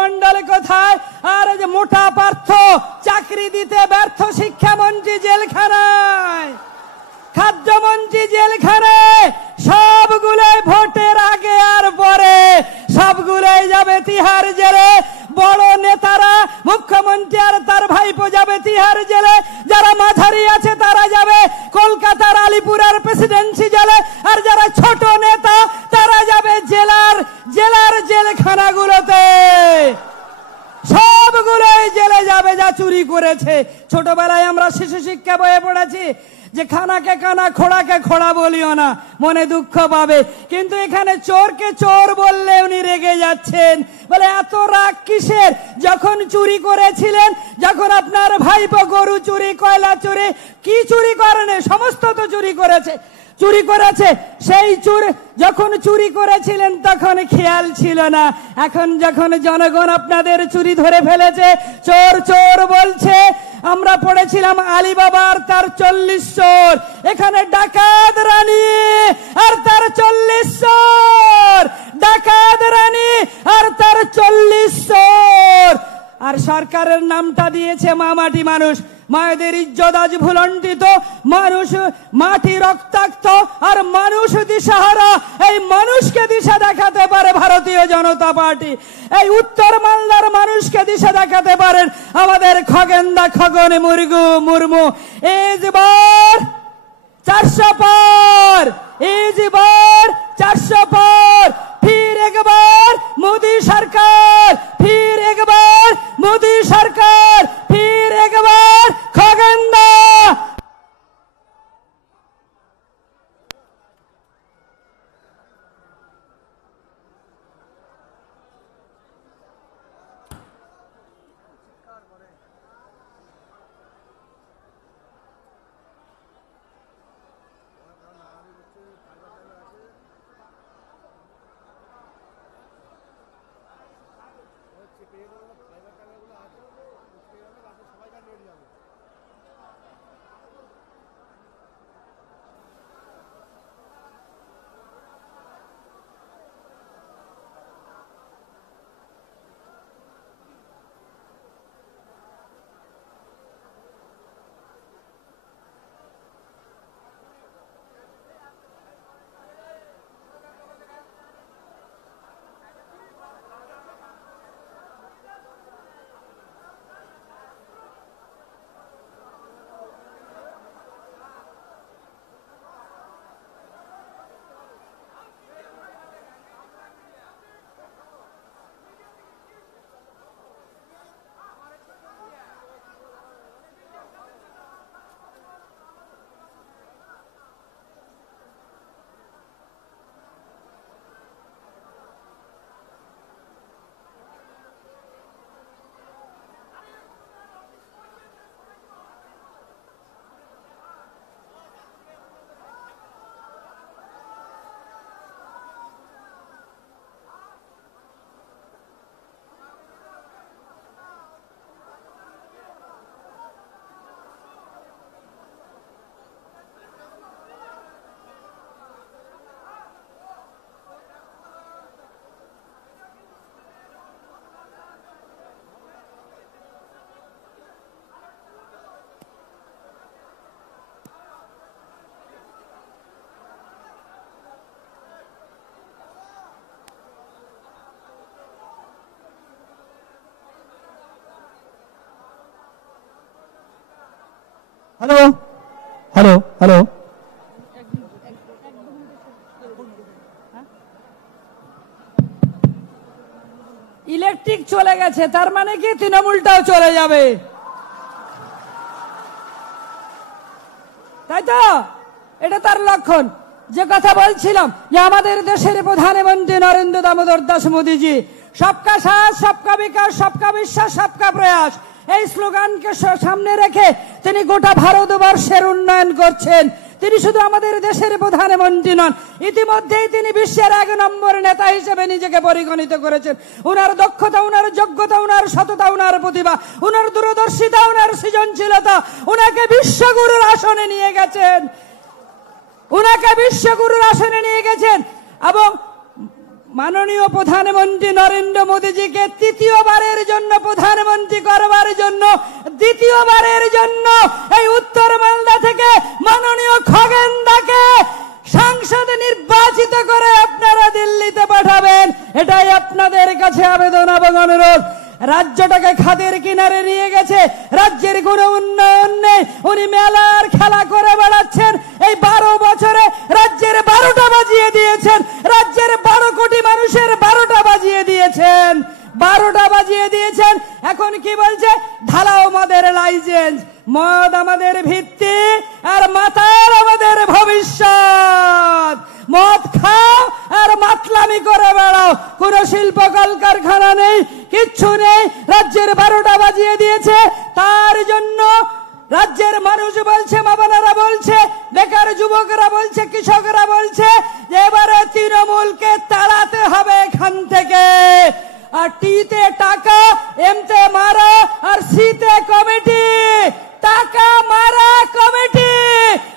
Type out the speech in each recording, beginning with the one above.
মন্ডল কোথায়? আর যে মোটা পার্থ চাকরি দিতে ব্যর্থ শিক্ষামন্ত্রী জেলখানায়, খাদ্যমন্ত্রী জেলখানায়। সবগুলোই ভোটের আগে আর পরে সবগুলোই যাবে তিহার জেলে। বড় নেতারা, মুখ্যমন্ত্রী আর তার ভাইপো যাবে তিহার জেলে। যারা মাঝারি আছে তারা যাবে কলকাতার আলিপুরের প্রেসিডেন্সি জেলে। আর যারা ছোট নেতা তারা যাবে জেলার জেলখানাগুলোতে। সবগুলোই জেলে যাবে যা চুরি করেছে। ছোটবেলায় আমরা শিশু শিক্ষা বইয়ে পড়েছি যে খানাকে কানা, খোড়াকে খোড়া বলিও না, মনে দুঃখ পাবে। কিন্তু এখানে চোরকে চোর বললে উনি রেগে যাচ্ছেন, বলে এত রাগ কিসের? যখন চুরি করেছিলেন, যখন আপনার ভাইপো গরু চুরি, কয়লা চুরি, কি চুরি করেনি? সমস্ত তো চুরি করেছে। সেই যখন চুরি করেছিলেন তখন খেয়াল ছিল না। এখন যখন জনগণ আপনাদের চুরি ধরে ফেলেছে, চোর চোর বলছে। আমরা পড়েছিলাম আলিবাবার তার 40 চোর, এখানে ডাকাত রানী আর তার 40 চোর, ডাকাত রানী আর তার 40 চোর। আর সরকারের নামটা দিয়েছে মা মাটি মানুষ। মায়েদের ইজ্জত আজ ভুলণ্ঠিত, মানুষ মাটি রক্তাক্ত আর মানুষ দিশাহারা। এই মানুষকে দিশা দেখাতে পারে ভারতীয় জনতা পার্টি। এই উত্তর মালদার মানুষকে দিশা দেখাতে পারেন আমাদের খগন মুর্মু। এইবার 400 পার, এইবার 400 পার। फिर एक बार मोदी सरकार, फिर एक बार मोदी सरकार, फिर एक बार खगेंदा। हेलो हेलो हेलो ইলেকট্রিক চলে গেছে, তার মানে কি তৃণমূলটাও চলে যাবে, তাই তো? এটা তার লক্ষণ। যে কথা বলছিলাম যে আমাদের দেশের প্রধানমন্ত্রী নরেন্দ্র দামোদর দাস মোদীজি সবকা সাথ, সবকা বিকাশ, সবকা বিশ্বাস, সবকা প্রয়াস, এই স্লোগানকে সামনে রেখে তিনি গোটা ভারতবর্ষের উন্নয়ন করছেন। তিনি শুধু আমাদের দেশের প্রধানমন্ত্রী নন, ইতিমধ্যেই তিনি বিশ্বের 1 নম্বর নেতা হিসেবে নিজেকে পরিগণিত করেছেন। উনার দক্ষতা, উনার যোগ্যতা, উনার সততা, উনার প্রতিভা, উনার দূরদর্শিতা, উনার সৃজনশীলতা উনাকে বিশ্বগুরুর আসনে নিয়ে গেছেন, উনাকে বিশ্বগুরুর আসনে নিয়ে গেছেন। এবং মাননীয় প্রধানমন্ত্রী নরেন্দ্র মোদীজিকে তৃতীয়বারের জন্য প্রধানমন্ত্রী করবার জন্য দ্বিতীয়বারের জন্য এই উত্তর মালদা থেকে মাননীয় খগেনদাকে সাংসদ নির্বাচিত করে আপনারা দিল্লিতে পাঠাবেন, এটাই আপনাদের কাছে আবেদন এবং অনুরোধ। রাজ্যটাকে খাদের কিনারে নিয়ে গেছে, রাজ্যের কোনো উন্নয়ন নেই, উনি মেলার খেলা করে বেড়াচ্ছেন। এই 12 বছরে রাজ্যের 12টা বাজিয়ে দিয়েছেন, রাজ্যের 12 কোটি মানুষের 12টা বাজিয়ে দিয়েছেন, 12টা বাজিয়ে দিয়েছেন। এখন কি বলছে? ঢালাও মদের লাইসেন্স, মদ আমাদের ভিত্তি আর মাতাল আমাদের ভবিষ্যৎ। মদ খাও আর মাতলামি করে বেড়াও, কোন শিল্প কলকারখানা নেই, কিচ্ছু নেই। রাজ্যের 12টা বাজিয়ে দিয়েছে। তার জন্য রাজ্যের মানুষ বলছে, মা বোনেরা বলছে, বেকার যুবকরা বলছে, কৃষকরা বলছে যে এবারে তৃণমূলকে তাড়াতে হবে এখান থেকে। আর টিতে টাকা, এমতে মারা আর সিতে কমিটি, টাকা মারা কমিটি।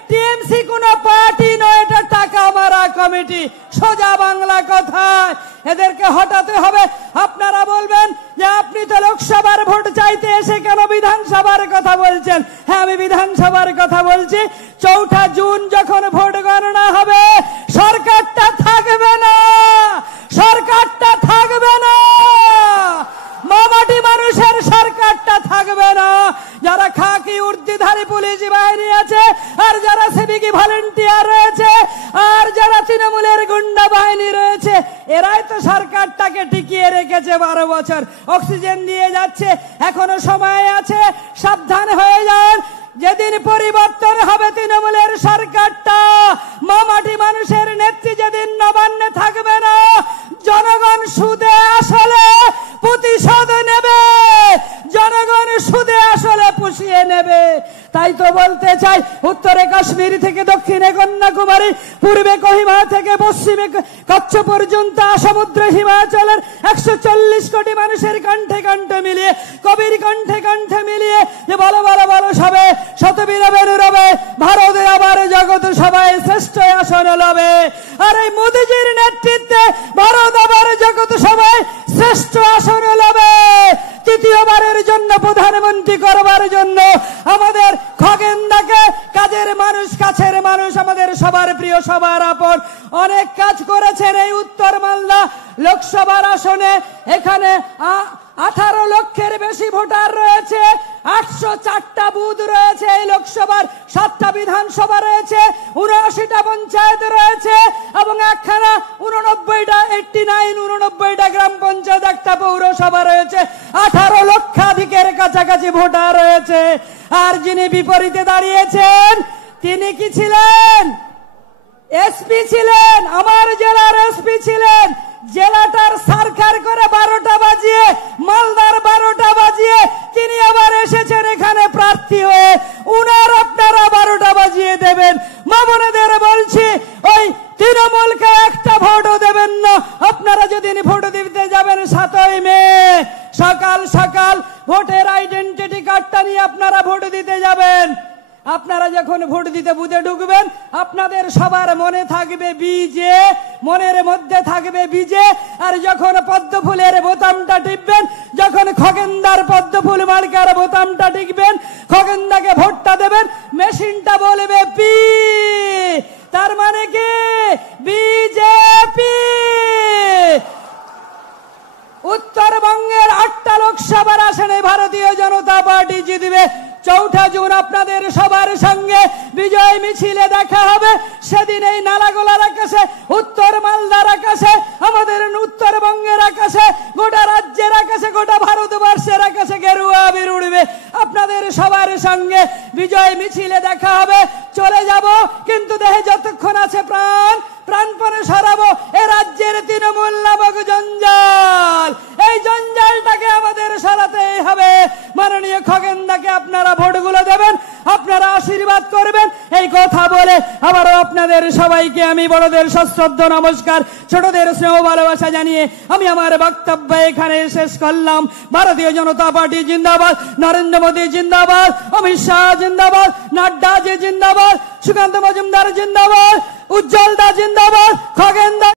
টিএমসি কোন পার্টি নয়, এটা টাকা মারা কমিটি। সোজা বাংলা কথায় এদেরকে হটাতে হবে। আপনারা বলবেন যে আপনি তো লোকসভার ভোট চাইতে এসে কেন বিধানসভার কথা বলছেন? হ্যাঁ, আমি বিধানসভার কথা বলছি। 4 জুন যখন ভোট গণনা হবে, সরকারটা থাকবে না, সরকারটা থাকবে না, মামাটি মানুষের সরকারটা থাকবে না। যারা খাকি উর্দিধারী পুলিশ বাহিনী আছে, আর যারা সিভিক ভলেন্টিয়ার রয়েছে, আর যারা তৃণমূলের গুন্ডা বাহিনী রয়েছে, এরাই তো সরকারটাকে টিকিয়ে রেখেছে 12 বছর। অক্সিজেন দিয়ে যাচ্ছে, এখনো সময় আছে, সাবধান হয়ে যান। যেদিন পরিবর্তন হবে তৃণমূলের সরকারটা, মামাটি মানুষের নেত্রী যেদিন নবান্নে থাকবে না, জনগণ সুদে আসলে প্রতিশোধ নেবে, জনগণ সুদে আসলে পুষিয়ে নেবে। তাই তো বলতে চাই, উত্তরে কাশ্মীর থেকে দক্ষিণে কন্যাকুমারী, পূর্বে কোহিমা থেকে পশ্চিমে কচ্ছ পর্যন্ত সমুদ্র হিমাচলের 140 কোটি মানুষের কণ্ঠে কণ্ঠে মিলিয়ে, কবির কণ্ঠে কণ্ঠে মিলিয়ে যে বলো বলো বলো সবে, শতবীরবে নুরবে, ভারতে আবার জগৎ সবাই শ্রেষ্ঠ আসন লবে। আর এই মোদীজির নেতৃত্বে ভারত আবার জগৎ সবাই শ্রেষ্ঠ আসন লবে। তৃতীয়বারের জন্য প্রধানমন্ত্রী করবার জন্য আমাদের খগেনদাকে, কাজের মানুষ, কাছের মানুষ, আমাদের সবার প্রিয়, সবার আপন, অনেক কাজ করেছেন এই উত্তর মালদা লোকসভার আসনে। এখানে 18 লক্ষের বেশি ভোটার রয়েছে, 804টা বুথ রয়েছে এই লোকসভার, 7টা বিধানসভা রয়েছে, 79টা পঞ্চায়েত রয়েছে এবং একখানা 89টা গ্রাম পঞ্চায়েত, একটা পৌরসভা রয়েছে। 18 লক্ষাধিকের কাছাকাছি ভোটার রয়েছে। আর যিনি বিপরীতে দাঁড়িয়েছেন তিনি কি ছিলেন? এসপি ছিলেন, আমার জেলার এসপি ছিলেন। জেলাটার সরকার করে 12টা বাজিয়ে, মালদার 12টা বাজিয়ে তিনি আবার এসেছেন এখানে প্রার্থী হয়ে। উনার আপনারা 12টা বাজিয়ে দেবেন। মা বোনেদের বলছি, ওই তৃণমূলকে একটা ভোটও দেবেন না। আপনারা যেদিন ভোট দিতে যাবেন 7ই মে সকাল সকাল ভোটের আইডেন্টিটি কার্ডটা নিয়ে আপনারা ভোট দিতে যাবেন। আপনারা যখন ভোট দিতে বুথে ঢুকবেন, আপনাদের সবার মনে থাকবে বিজে, মনের মধ্যে থাকবে বিজে। আর যখন পদ্ম ফুলের বোতামটা টিপবেন, যখন খগেনদার পদ্ম ফুল মার্কার বোতামটা টিপবেন, খগেনদাকে ভোটটা দেবেন, মেশিনটা বলবে পি, তার মানে কি? বিজেপি। উত্তরবঙ্গের 8টা লোকসভার আসনে ভারতীয় জনতা পার্টি জিতবে। 4 জুন আপনাদের সবার সঙ্গে বিজয় মিছিলে দেখা হবে। সেদিন এই নালাগোলার আকাশে, উত্তর মালদার আকাশে, আমাদের উত্তরবঙ্গের আকাশে, গোটা রাজ্যের আকাশে, গোটা ভারতবর্ষের আকাশে গেরুয়া আবির উড়বে। আপনাদের সবার সঙ্গে বিজয় মিছিলে দেখা হবে। চলে যাব, কিন্তু দেহে যতক্ষণ আছে প্রাণ, প্রাণপণে সরাবো এ রাজ্যের তৃণমূল নামক জঞ্জাল। এই জঞ্জালটাকে আমাদের সরাতেই হবে। মাননীয় খগেনদাকে আপনারা ভোটগুলো দেবেন, আপনারা আশীর্বাদ করবেন। এই কথা বলে আবারও আপনাদের সবাইকে আমি বড়দের সশ্রদ্ধ নমস্কার, ছোটদের স্নেহ ভালোবাসা জানিয়ে আমি আমার বক্তব্য এখানে শেষ করলাম। ভারতীয় জনতা পার্টি জিন্দাবাদ, নরেন্দ্র মোদী জিন্দাবাদ, অমিত শাহ জিন্দাবাদ, নাড্ডা জি জিন্দাবাদ, সুকান্ত মজুমদার জিন্দাবাদ, উজ্জ্বল দা জিন্দাবাদ, খগেন দা